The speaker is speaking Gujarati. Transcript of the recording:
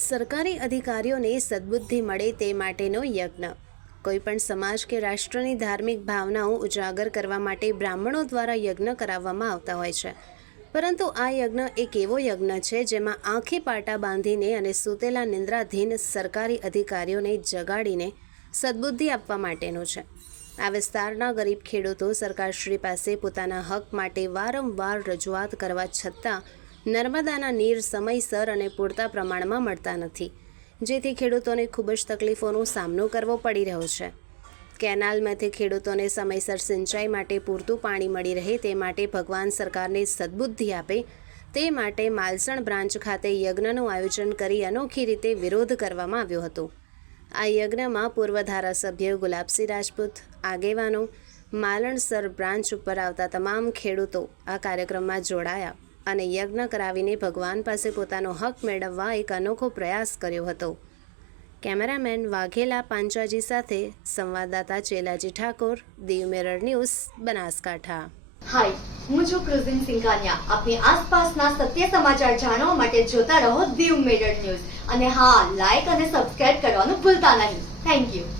સરકારી અધિકારીઓને સદ્બુદ્ધિ મળે તે માટેનો યજ્ઞ. કોઈપણ સમાજ કે રાષ્ટ્રની ધાર્મિક ભાવનાઓ ઉજાગર કરવા માટે બ્રાહ્મણો દ્વારા યજ્ઞ કરાવવામાં આવતા હોય છે. પરંતુ આ યજ્ઞ એક એવો યજ્ઞ છે જેમાં આંખે પાટા બાંધીને અને સૂતેલા નિંદ્રાધીન સરકારી અધિકારીઓને જગાડીને સદ્બુદ્ધિ આપવા માટેનો છે. આ વિસ્તારના ગરીબ ખેડૂતો સરકારશ્રી પાસે પોતાના હક માટે વારંવાર રજૂઆત કરવા છતાં નર્મદાના નીર સમયસર અને પૂરતા પ્રમાણમાં મળતા નથી, જેથી ખેડૂતોને ખૂબ જ તકલીફોનો સામનો કરવો પડી રહ્યો છે. કેનાલમાંથી ખેડૂતોને સમયસર સિંચાઈ માટે પૂરતું પાણી મળી રહે તે માટે ભગવાન સરકારને સદ્બુદ્ધિ આપે તે માટે માલસણ બ્રાન્ચ ખાતે યજ્ઞનું આયોજન કરી અનોખી રીતે વિરોધ કરવામાં આવ્યો હતો. આ યજ્ઞમાં પૂર્વ ધારાસભ્ય ગુલાબસિંહ રાજપૂત, આગેવાનો, માલણસર બ્રાન્ચ ઉપર આવતા તમામ ખેડૂતો આ કાર્યક્રમમાં જોડાયા અને યજ્ઞ કરાવીને ભગવાન પાસે પોતાનો હક મેળવવા એક અનોખો પ્રયાસ કર્યો હતો. કેમેરામેન વાઘેલા પાંચાજી સાથે સંવાદદાતા ચેલાજી ઠાકોર, દીવ મિરર ન્યૂઝ, બનાસકાંઠા. હાય, હું છું ક્રુઝિન સિંઘાનિયા. આપની આસપાસના સત્ય સમાચાર જાણવા માટે જોતા રહો દીવ મિરર ન્યૂઝ અને હા, લાઈક અને સબસ્ક્રાઇબ કરવાનું ભૂલતા નહીં. Thank you.